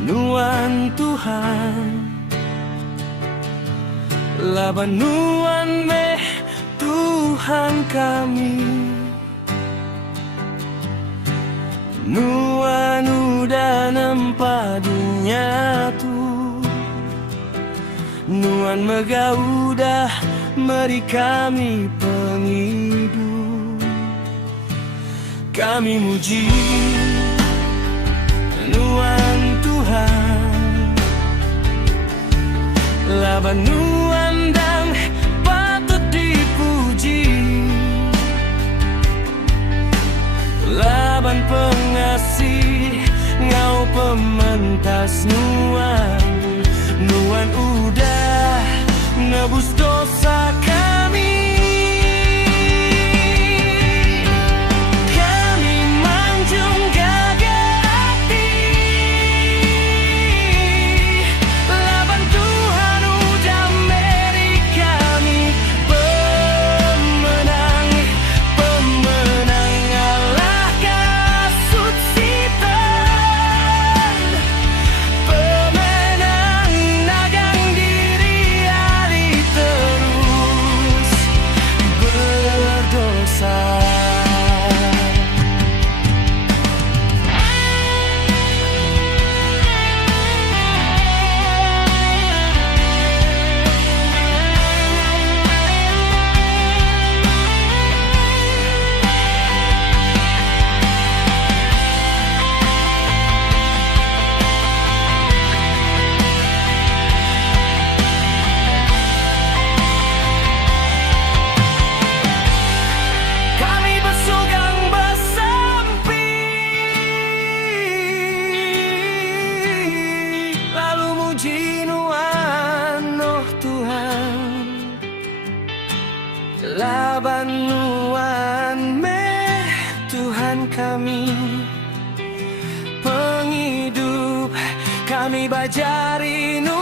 Nuan Tuhan, laban nuan meh Tuhan kami. Nuan udah nampak dunia tu, nuan mega udah meri kami penghidup. Kami muji nuan Tuhan, laban nuan dan patut dipuji. Laban pengasih, ngau pementas nuan. Nuan udah nebus dosa kami. Kami manjung gagal hati, laban Tuhan udah beri kami pemenang. Pemenang Allah kasut sitan, pemenang nagang diri hari terus berdosa. Kami bersugang bersampi, lalu muji nuan oh Tuhan. Laban nuan meh Tuhan kami, penghidup kami bajari nuan.